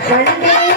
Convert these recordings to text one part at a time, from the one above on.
வண்டியில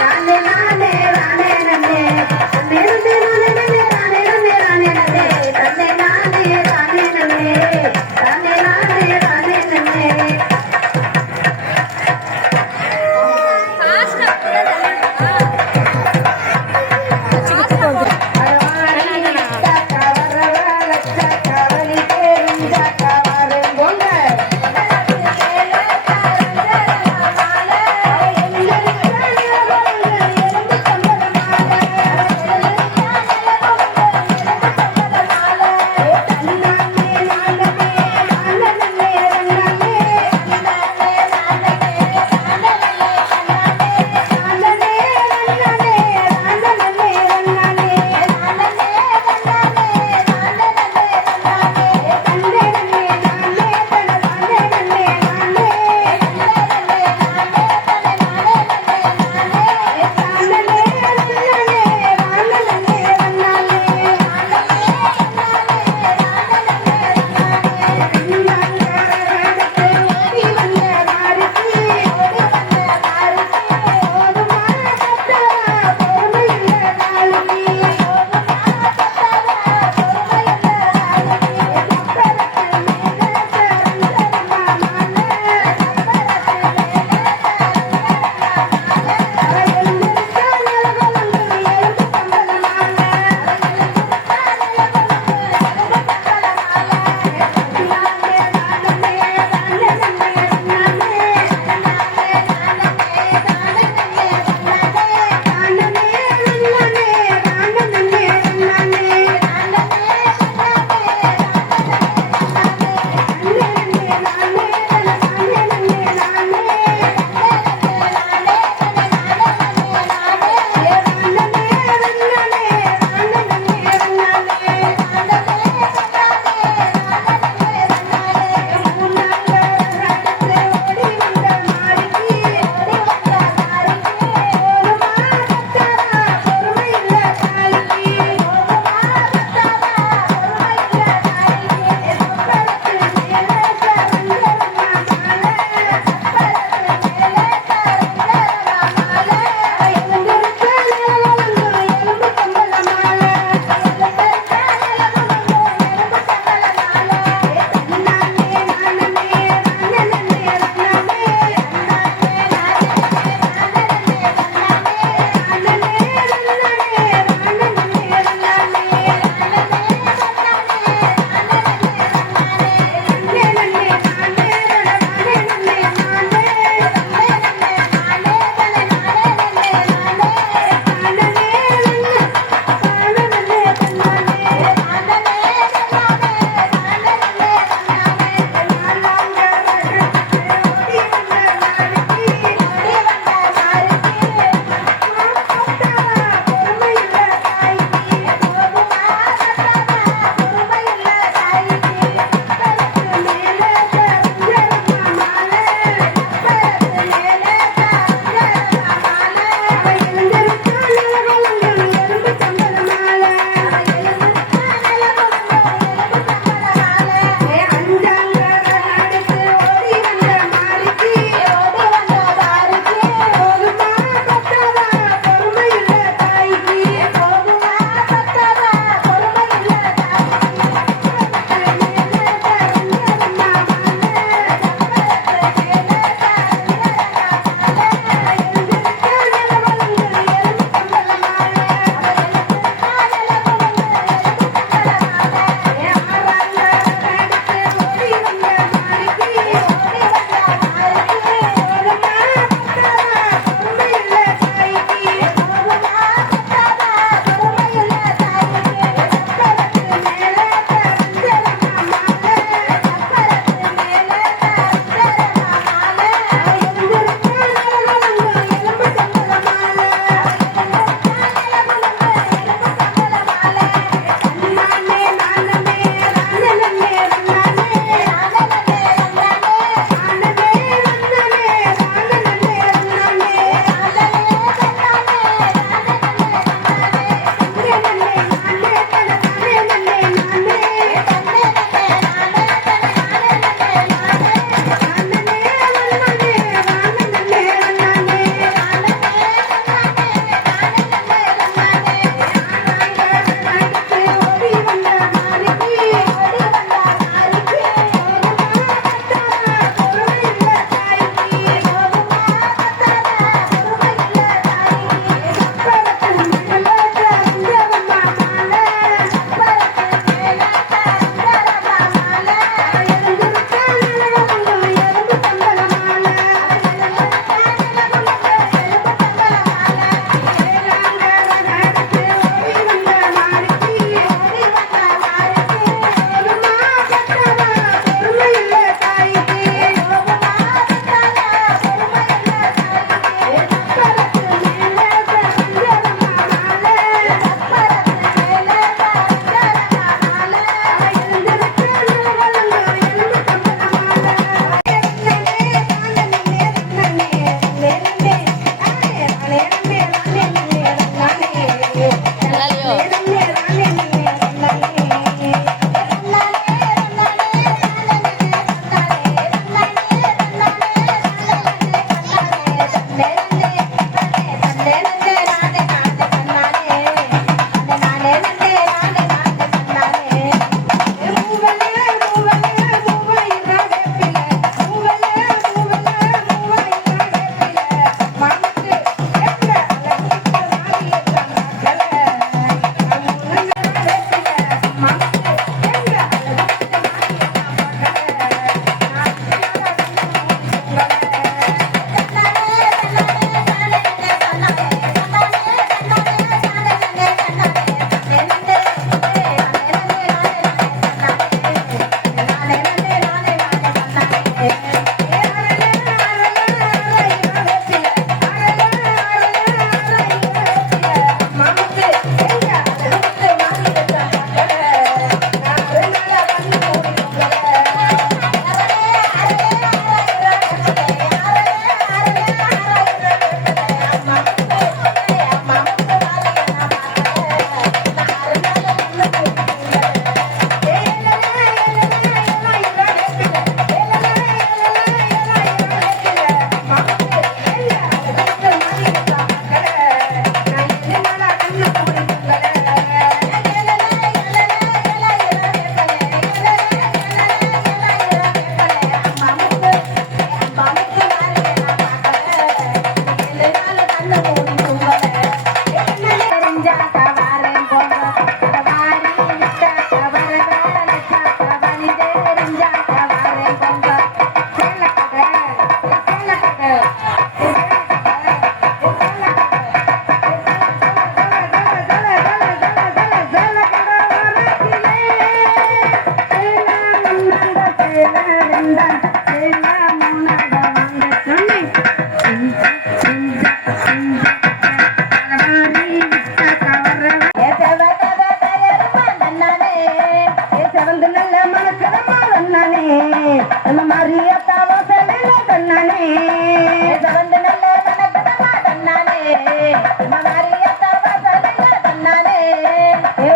Yeah.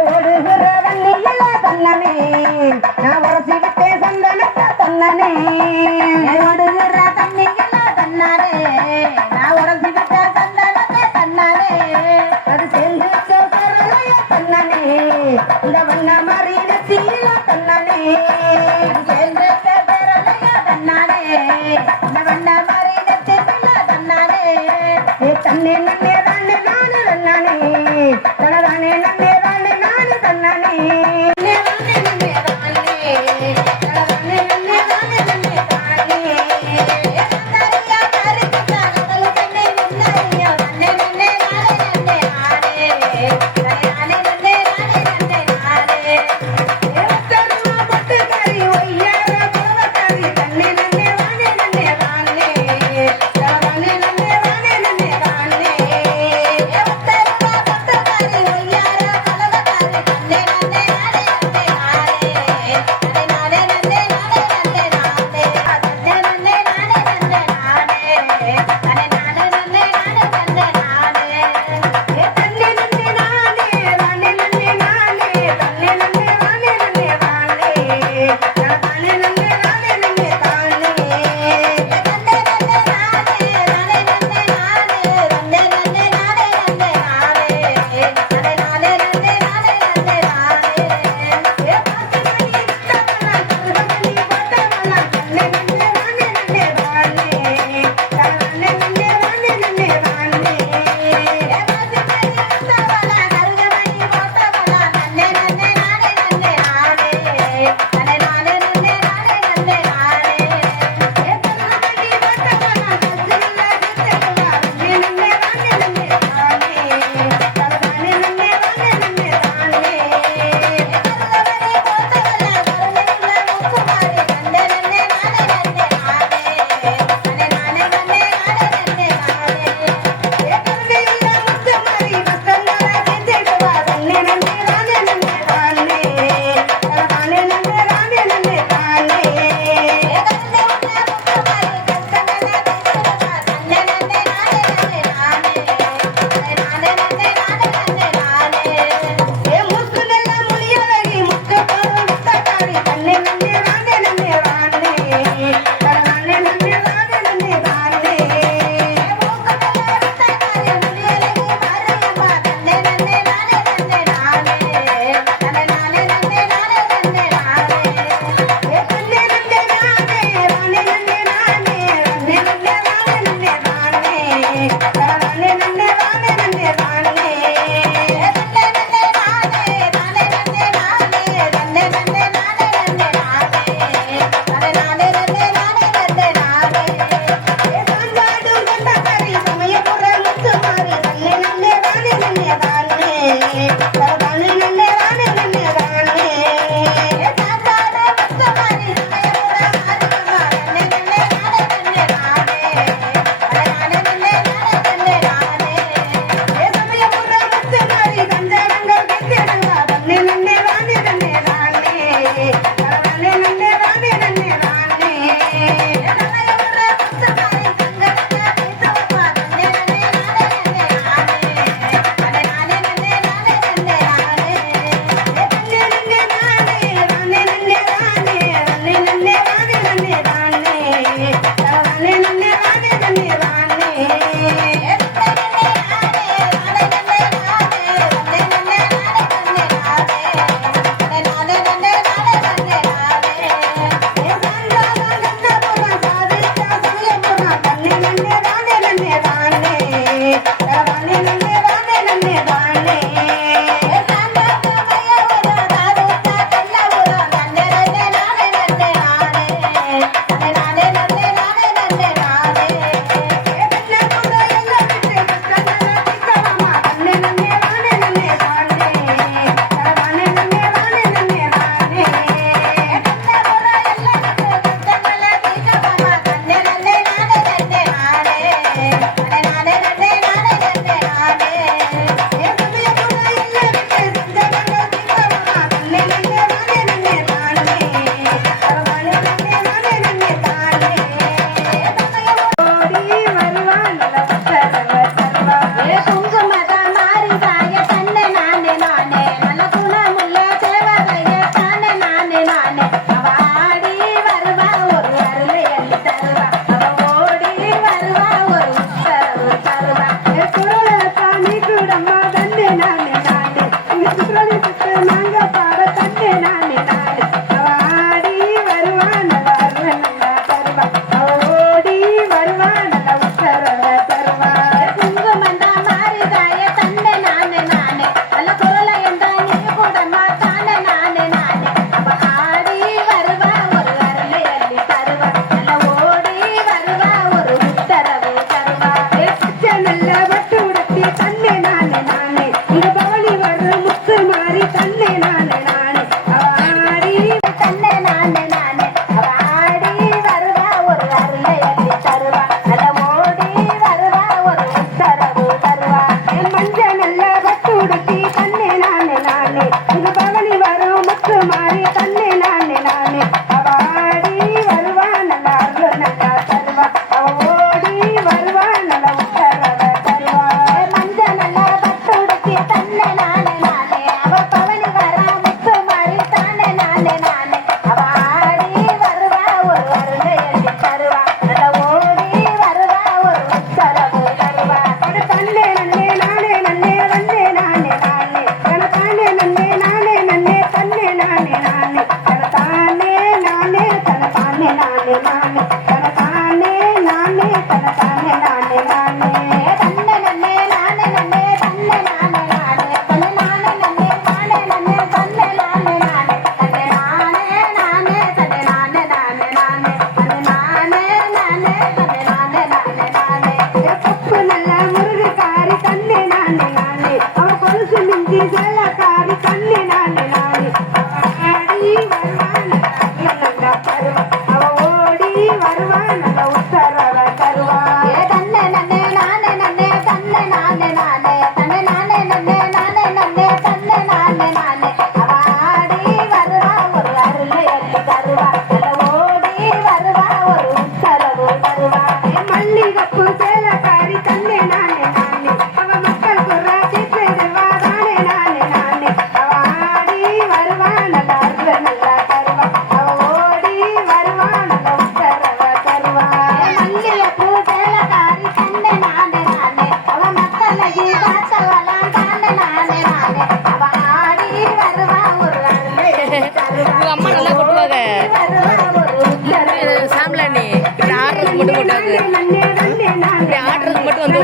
ஓடுகிற வண்டியில தன்னனே நான் உரசி விட்டேன் சந்தனத்தை தன்னனே ஓடுகிற தண்ணியில தன்னாரே நான் உடம்பு விட்ட சந்தனத்தை தன்னாரே அது சேர்ந்து சரளைய தன்னனே இந்த வண்ண மாதிரி நெத்தியில தன்னனே சேர்ந்து பேரலைய தன்னாரே இந்த வண்ண மாதிரி நெத்தியில தன்னாரே தன்னே நன்னே தானே நானு தன்னானே தனதானே நன்னே தானே நானு தன்னானே பட்டு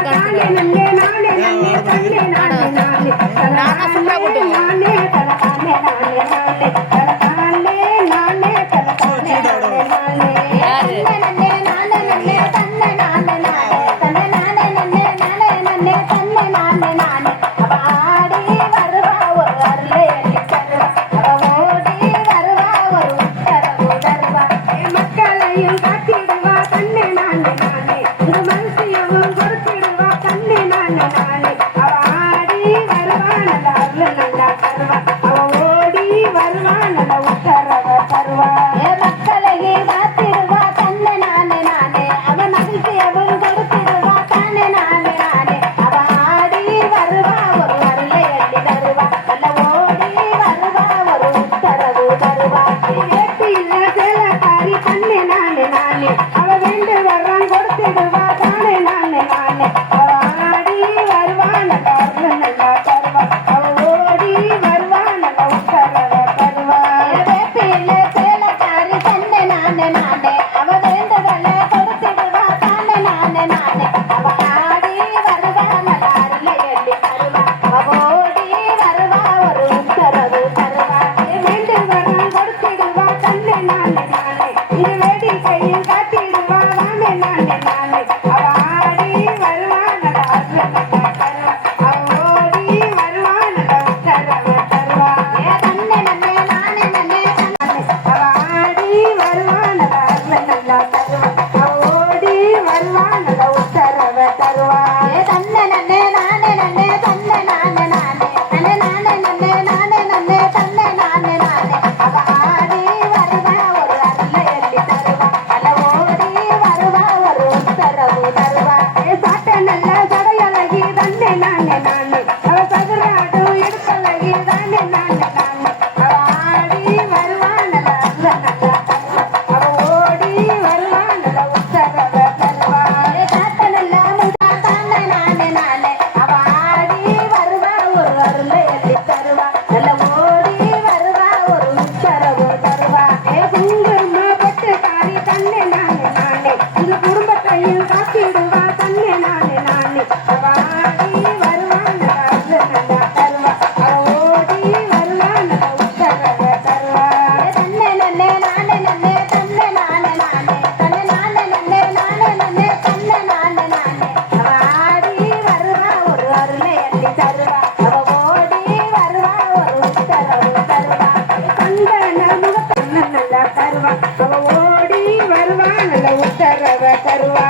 தனதானே நன்னே நானே நன்னே தன்னே நானே நானே தனதானே நானே தனதானே நானே நானே தனதானே நானே தனதானே நானே நானே நன்னே நானே நன்னே தன்னே நானே நானே தன்னே நானே நன்னே நானே நன்னே தன்னே நானே நானே அவ ஆடி வருவா ஒரு அருளை அள்ளி தருவா அவ ஓடி வருவா ஒரு உத்தரவு தருவா மக்களையும் காத்திடுவா தன்னே நானே நானே இது மனசையும் கொடுத்திடுவா தன்னே நானே நானே அவ ஆடி வருவா நல்ல அருள் நல்லா தருவா அவ ஓடி வருவா நல்ல உத்தரவ தருவா மக்களையே காத்திடுவா தன்னை நானே நானே அவ மகிழ்ச்சியவும் கொடுத்திடுவா தானே நானே நானே அவ ஆடி வருவா ஒரு அருளை அள்ளி தருவா நல்ல ஓடி வருவா ஒரு உத்தரவு தருவா வேட்டியில சேலக்காரி தன்னே நானே நானே அவ வேண்டு வர்றான் கொடுத்திடுவா தானே நானே நானே அவ ஆடி வருவா நல்ல அருள் நல்லா தருவா அவ ஓடி வருவா நல்ல உத்தரவ தருவா வேப்பியில சேலக்காரி தன்னை நானே நானே அவ வேண்டுதலை கொடுத்திடுவா தானே நானே நானே அவ ஆடி வருவா நல்ல அருளை அள்ளி தருவா அவ ஓடி வருவா ஒரு உத்தரவு தருவா வேண்டு வர்றான் கொடுத்திடுவா தன்னே நானே நானே இது வேடி கையில் காத்திடுவா வானே நானே நானே அவ ஆடி வருவா நல்ல அருள் நல்லா தருவா அவ ஓடி வருவா நல்ல உத்தரவ தருவா தன்னை நன்னே நானே நன்னே அவ ஆடி வருவா நல்ல அருள் நல்லா தருவா அவ ஓடி வருவா நல்ல உத்தரவ தருவா தன்னை நன்னே நானே நன்னே தன்னை நானே நானே தன்னை நானே நன்னே நானே நன்னே தன்னை நானே நானே அவ ஆடி வருவா ஒரு அருளை அள்ளி தருவா அல்ல ஓடி வருவா ஒரு உத்தரவு தருவா சாட்ட நல்ல சடையழகி தன்னே நானே நானே அவ சதுராடு எடுப்பழகி தானே நானே நானே அவ ஆடி வருவா நல்ல அருள் நல்லா தருவா அவ ஓடி வருவா நல்ல உத்தரவ தருவா காத்தனல்ல முந்தா தன்னை நானே நானே அவ ஆடி வருவா ஒரு அருளை அள்ளி தருவா நல்ல ஓடி வருவா ஒரு உத்தரவு தருவா குங்கும பட்டுக்காரி தன்னே நானே நானே இந்த குடும்பத்தையும் காத்திடுவா தன்னே நானே நானே அவ ஆடி வருவா நல்ல அருள் நல்லா தருவா அவ ஓடி வருவா நல்ல உத்தரவ தருவா தன்னை நன்னே நானே நன்னே தன்னை நானே நானே தன்னை நானே நன்னே நானே நன்னே தன்னை நானே நானே அவ ஆடி வருவா ஒரு அருளை அள்ளி தருவா அவ ஓடி வருவா ஒரு உத்தரவு தருவா கண்டன முகத்தன்ன நல்லா தருவா அவ ஓடி வருவா நல்ல உத்தரவ தருவா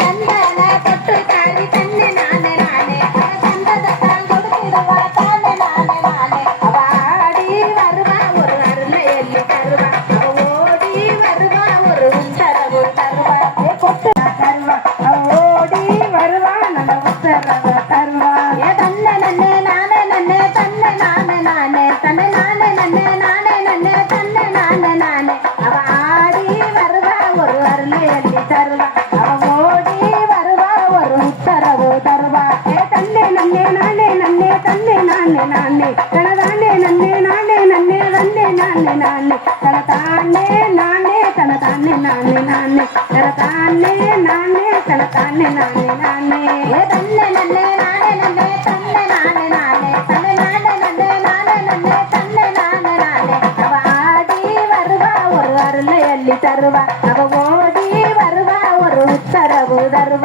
தந்தன பட்டுக்காரி தன்னை நானே நானே அவ தந்ததான் கொடுத்திடுவா தானே நானே நானே அவ ஆடி வருவா ஒரு அருளை அள்ளி தருவா அவ ஓடி வருவா ஒரு உத்தரவு தருவா கொட்டு தருவா அவ ஓடி வருவா நல்ல உத்தரவ தருவா தன்னை நன்னே நானே நன்னே தன்னை நானே நானே தன்னை நானே நன்னே நானே நன்னே தன்னை நானே நானே அவ ஆடி வருவா ஒரு அருளை அள்ளி தருவா அவ ஓடி வருவா ஒரு உத்தரவு தருவா தன்னே நன்னே நானே நன்னே தன்னே நானே நானே தனதானே நன்னே நானே நன்னே தன்னே நானே நானே தனதானே நானே தனதானே நானே நானே தனதானே நானே தனதானே நானே நானே தன்னை நன்னே நானே நன்னே தன்னை நானே நானே தன்னை நானே நன்னே நானே நன்னே தன்னை நானே நானே அவ ஆடி வருவா ஒரு அருளை அள்ளி தருவா அவ ஓடி வருவா ஒரு உத்தரவு தருவா